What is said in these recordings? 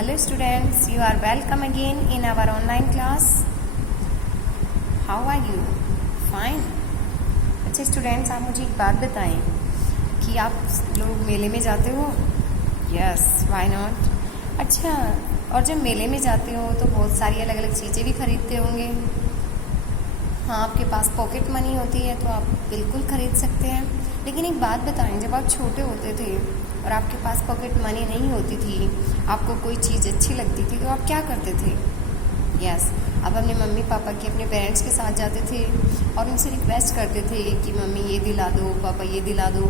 Hello students, you are welcome again in our online class. How are you? Fine. अच्छा students, आप मुझे एक बात बताएं कि आप लोग मेले में जाते हो? Yes, why not. अच्छा, और जब मेले में जाते हो तो बहुत सारी अलग अलग चीज़ें भी खरीदते होंगे। हाँ, आपके पास पॉकेट मनी होती है तो आप बिल्कुल खरीद सकते हैं। लेकिन एक बात बताएं, जब आप छोटे होते थे और आपके पास पॉकेट मनी नहीं होती थी, आपको कोई चीज़ अच्छी लगती थी तो आप क्या करते थे? यस, आप अपने मम्मी पापा के, अपने पेरेंट्स के साथ जाते थे और उनसे रिक्वेस्ट करते थे कि मम्मी ये दिला दो, पापा ये दिला दो।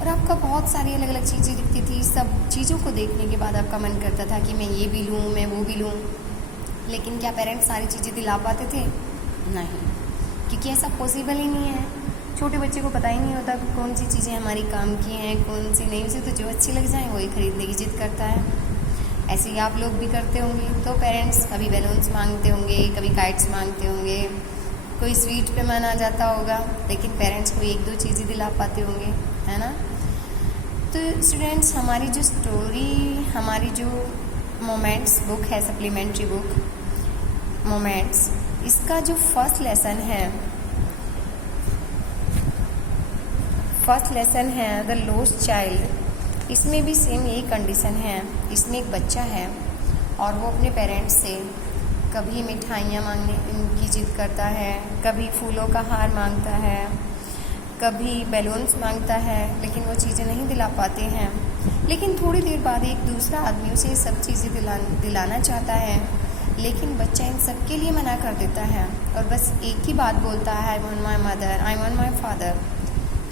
और आपका बहुत सारी अलग अलग चीज़ें दिखती थी। सब चीज़ों को देखने के बाद आपका मन करता था कि मैं ये भी लूँ, मैं वो भी लूँ। लेकिन क्या पेरेंट्स सारी चीज़ें दिला पाते थे? नहीं, क्योंकि ऐसा पॉसिबल ही नहीं है। छोटे बच्चे को पता ही नहीं होता कि कौन सी चीज़ें हमारी काम की हैं, कौन सी नहीं। उसे तो जो अच्छी लग जाए वही खरीदने की जिद करता है। ऐसे ही आप लोग भी करते होंगे। तो पेरेंट्स कभी बैलून्स मांगते होंगे, कभी काइट्स मांगते होंगे, कोई स्वीट पे मन आ जाता होगा, लेकिन पेरेंट्स को एक दो चीज़ें दिला पाते होंगे, है ना। तो स्टूडेंट्स, हमारी जो स्टोरी, हमारी जो मोमेंट्स बुक है, सप्लीमेंट्री बुक मोमेंट्स, इसका जो फर्स्ट लेसन है द लॉस्ट चाइल्ड। इसमें भी सेम यही कंडीशन है। इसमें एक बच्चा है और वो अपने पेरेंट्स से कभी मिठाइयाँ मांगने की जिद करता है, कभी फूलों का हार मांगता है, कभी बैलून्स मांगता है, लेकिन वो चीज़ें नहीं दिला पाते हैं। लेकिन थोड़ी देर बाद एक दूसरा आदमी उसे सब चीज़ें दिलाना चाहता है, लेकिन बच्चा इन सब के लिए मना कर देता है और बस एक ही बात बोलता है, I want my mother, I want my father.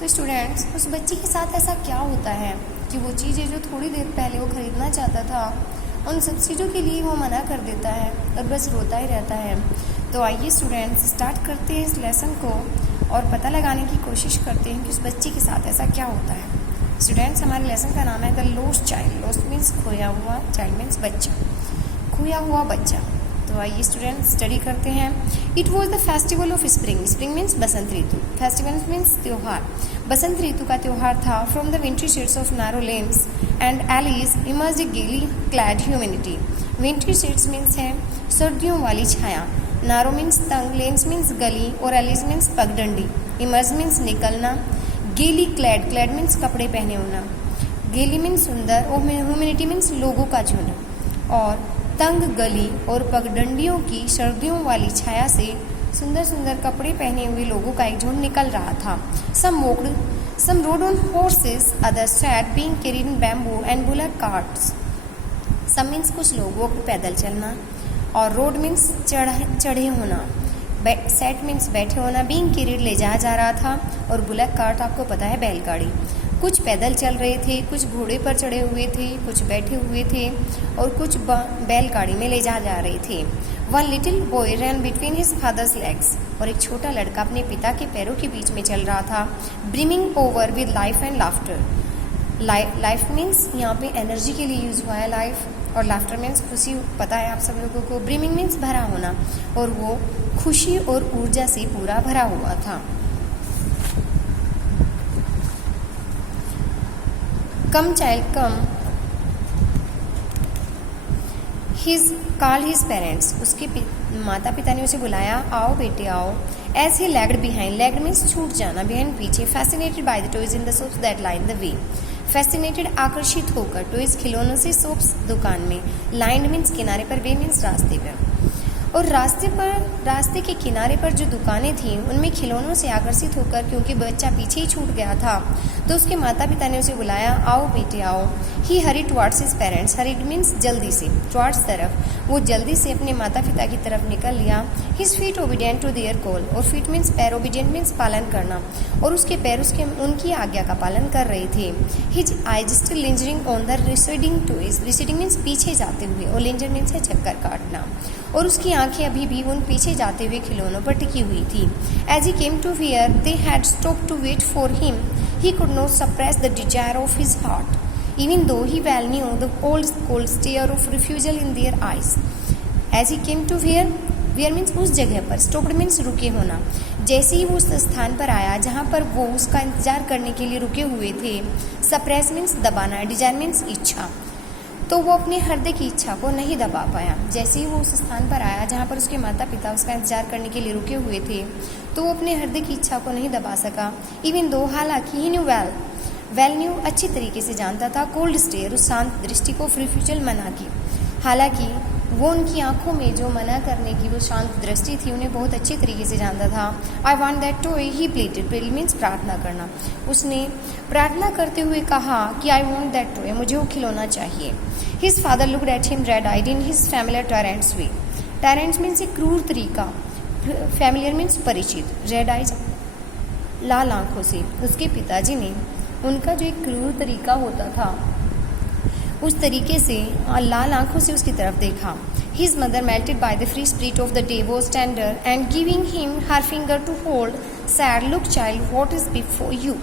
तो स्टूडेंट्स, उस बच्चे के साथ ऐसा क्या होता है कि वो चीज़ें जो थोड़ी देर पहले वो खरीदना चाहता था, उन सब चीज़ों के लिए वो मना कर देता है और बस रोता ही रहता है। तो आइए स्टूडेंट्स, स्टार्ट करते हैं इस लेसन को और पता लगाने की कोशिश करते हैं कि उस बच्चे के साथ ऐसा क्या होता है। स्टूडेंट्स, हमारे लेसन का नाम है the lost child. Lost means खोया हुआ, चाइल्ड मीन्स बच्चा, खोया हुआ बच्चा। तो आइए स्टूडेंट्स स्टडी करते हैं। It was the festival of spring. Spring means बसंत ऋतु, फेस्टिवल मीन्स त्यौहार। बसंत ऋतु का त्यौहार था। From the wintry shades of narrow lanes and alleys emerge a gaily clad humanity. Wintry shades means है सर्दियों वाली छाया। नारो मीन्स तंग, लेन्स मीन्स गली और एलीज मीन्स पगडंडी। इमर्ज मीन्स निकलना। गेली क्लैड, क्लैड मीन्स कपड़े पहने होना। गेली मीन्स सुंदर और ह्यूमैनिटी मीन्स लोगों का झुंड। और तंग गली और पगडंडियों की सर्दियों वाली छाया से सुंदर सुंदर कपड़े पहने हुए लोगों का एक झुंड निकल रहा था। Some rode on horses, others sat being carried in bamboo and bullock carts. Some means कुछ लोग walked, पैदल चलना, और road means चढ़े होना, sat means बैठे होना, being carried ले जाया जा रहा था, और bullock cart आपको पता है बैलगाड़ी। कुछ पैदल चल रहे थे, कुछ घोड़े पर चढ़े हुए थे, कुछ बैठे हुए थे और कुछ बैलगाड़ी में ले जा रहे थे। One little boy run between his father's legs. और एक छोटा लड़का अपने पिता के पैरों के बीच में चल रहा था। Brimming over with life and laughter. Life means यहाँ पे एनर्जी के लिए यूज हुआ है लाइफ, और लाफ्टर मीन्स खुशी, पता है आप सब लोगों को। ब्रिमिंग मीन्स भरा होना, और वो खुशी और ऊर्जा से पूरा भरा हुआ था। Come child come, called his parents. उसके माता पिता ने उसे बुलाया, आओ बेटे आओ। As he lagged behind, lagged means छूट जाना, बिहाइंड पीछे। Fascinated by the toys in the shops that line the way. Fascinated आकर्षित होकर, टॉयज खिलौनों से, शॉप्स दुकान में। लाइंड मीन्स किनारे पर, वे मीन्स रास्ते पर। और रास्ते के किनारे पर जो दुकानें थीं उनमें खिलौनों से आकर्षित होकर, क्योंकि बच्चा पीछे ही छूट गया था, तो उसके माता पिता ने उसे बुलाया, आओ बेटे आओ। He hurried towards his parents. Hurried means जल्दी से, टुवार्ड्स तरफ। वो जल्दी से अपने माता पिता की तरफ निकल लिया। His feet obedient to their call. और फीट मीन्स पैर, ओबीडियंट मीन्स पालन करना, और उसके पैर उनकी आज्ञा का पालन कर रहे थे। His eyes still lingering on the receding toys. Receding means पीछे जाते हुए, और लिंजर मीन्स है चक्कर काटना, और उसकी आंखें अभी भी उन पीछे जाते हुए खिलौनों पर टिकी हुई थी। As he came to here they had stopped to wait for him, he could not suppress the desire of his heart, even though he well knew the old cold stare of refusal in their eyes. As he came to where means उस जगह पर, stopped means रुके होना। जैसे ही वो उस स्थान पर आया जहाँ पर वो उसका इंतजार करने के लिए रुके हुए थे। suppress means दबाना, desire means इच्छा। तो वो अपने हृदय की इच्छा को नहीं दबा पाया। जैसे ही वो उस स्थान पर आया जहाँ पर उसके माता पिता उसका इंतजार करने के लिए रुके हुए थे, तो वो अपने हृदय की इच्छा को नहीं दबा सका। इवन दो, हालांकि ही न्यू वेल न्यू अच्छी तरीके से जानता था कोल्ड स्टेयर, उस शांत दृष्टि को, रिफ्यूजल मना की। हालांकि वो उनकी आंखों में जो मना करने की वो शांत दृष्टि थी उन्हें बहुत अच्छी तरीके से जानता था। I want that toy, he pleaded, plead means प्रार्थना करना। उसने प्रार्थना करते हुए कहा कि आई वॉन्ट दैट टॉय, मुझे वो खिलौना चाहिए। His father looked at him red eyed in his familiar tyrant's way. Tyrant's means एक क्रूर तरीका, फैमिलियर मीन्स परिचित, रेड आइज लाल आंखों से। उसके पिताजी ने उनका जो एक क्रूर तरीका होता था उस तरीके से लाल आंखों से उसकी तरफ देखा। His mother, melted by the free spirit of the day, was tender and giving him her finger to hold, said, "Look, child, what is before you?"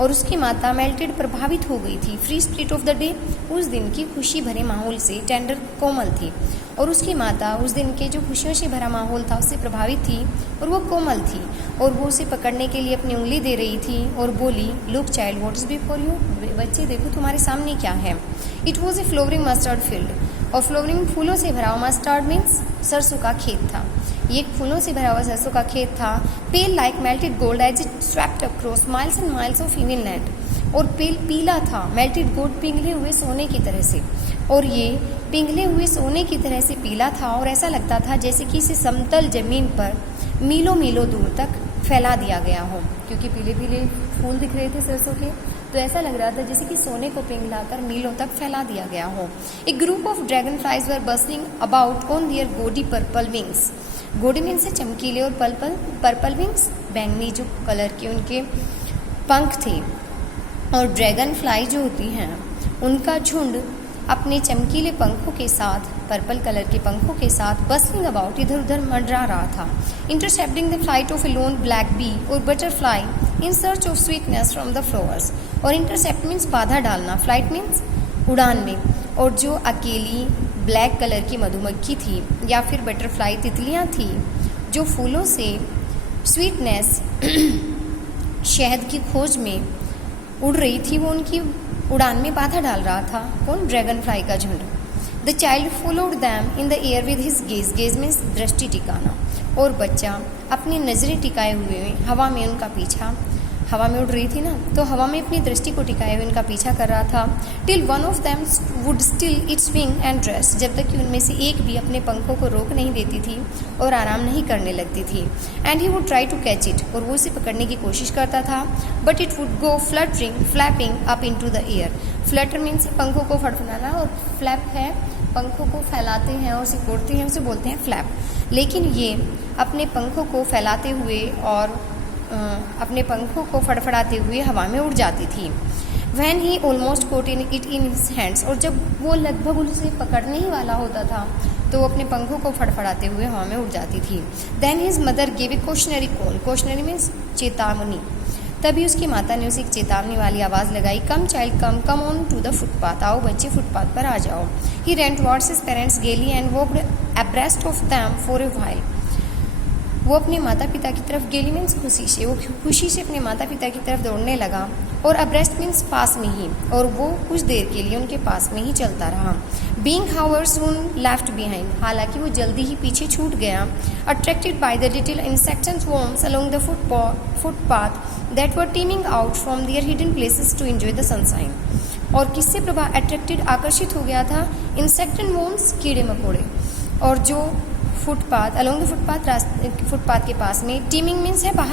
और उसकी माता मेल्टेड, प्रभावित हो गई थी, free spirit of the day, उस दिन की खुशी भरे माहौल से, टेंडर, कोमल थी। और उसकी माता उस दिन के जो खुशियों से भरा माहौल था उससे प्रभावित थी और वो कोमल थी, और वो उसे पकड़ने के लिए अपनी उंगली दे रही थी और बोली, look child, what is before you, बच्चे देखो तुम्हारे सामने क्या है। It was a flowering mustard field, और फ्लोवरिंग फूलों से भरा हुआ, मस्टर्ड मीन्स सरसों का खेत था। ये फूलों से भरा हुआ सरसों का खेत था। Pale like melted gold as it swept across miles and miles of even land, और पीला था, मेल्टेड गोल्ड, पिघले हुए सोने की तरह से, और ये पिघले हुए सोने की तरह से पीला था, और ऐसा लगता था जैसे कि इसे समतल जमीन पर मीलों मीलों दूर तक फैला दिया गया हो, क्योंकि पीले पीले फूल दिख रहे थे सरसों के, तो ऐसा लग रहा था जैसे कि सोने को पिघलाकर मीलों तक फैला दिया गया हो। A group of dragonflies were bustling about on their gaudy purple wings. Gaudy means से चमकीले, और पर्पल विंग्स बैंगनी जो कलर के उनके पंख थे। और ड्रैगन फ्लाई जो होती हैं उनका झुंड अपने चमकीले पंखों के साथ, पर्पल कलर के पंखों के साथ बस्टिंग अबाउट, इधर उधर मंडरा रहा था। Intercepting the flight of a lone black bee or butterfly in search of sweetness from the flowers. और इंटरसेप्ट मीन्स बाधा डालना, फ्लाइट मीन्स उड़ान में, और जो अकेली ब्लैक कलर की मधुमक्खी थी या फिर बटरफ्लाई तितलियां थी जो फूलों से स्वीटनेस शहद की खोज में उड़ रही थी, वो उनकी उड़ान में बाधा डाल रहा था। कौन? ड्रैगन फ्लाई का झुंड। The child followed them in the air with his gaze, gauge means दृष्टि टिकाना, और बच्चा अपनी नजरें टिकाए हुए हवा में उनका पीछा, हवा में उड़ रही थी ना, तो हवा में अपनी दृष्टि को टिकाए हुए उनका पीछा कर रहा था। Till one of them would still it's wing and rest, जब तक कि उनमें से एक भी अपने पंखों को रोक नहीं देती थी और आराम नहीं करने लगती थी। And he would try to catch it, और वो इसे पकड़ने की कोशिश करता था, but it would go fluttering flapping up into the air. Flutter means पंखों को फड़फड़ाना, और फ्लैप है पंखों को फैलाते हैं और सिकोड़ते हैं, उसे बोलते हैं फ्लैप। लेकिन ये अपने पंखों को फैलाते हुए और अपने पंखों को फड़फड़ाते हुए हवा में उड़ जाती थी। When he almost caught it in his hands, और जब वो लगभग उसे पकड़ने ही वाला होता था तो वो अपने पंखों को फड़फड़ाते हुए हवा में उड़ जाती थी। Then his mother gave a cautionary call, cautionary means चेतावनी। तभी उसकी माता ने उसे एक चेतावनी वाली आवाज़ लगाई, come child come, come on to the footpath, आओ बच्चे फुटपाथ पर आ जाओ। He ran towards his parents gaily and walked abreast of them for a while. वो अपने माता पिता की तरफ, गेली मीन्स खुशी से, वो खुशी से अपने माता पिता की तरफ दौड़ने लगा, और अब्रेस्ट मीन्स पास में ही, और वो कुछ देर के लिए उनके पास में ही चलता रहा। बीइंग हाउएवर सून लेफ्ट बिहाइंड, हालांकि वो जल्दी ही पीछे छूट गया। Attracted by the little insects and worms along the footpath that were teeming out from their hidden places to enjoy the sunshine. और किससे अट्रैक्टेड, आकर्षित हो गया था? इंसेक्ट एंड worms, कीड़े मकोड़े, और जो footpath, along the footpath, footpath के पास में, टीमिंग मीन्स है बाहर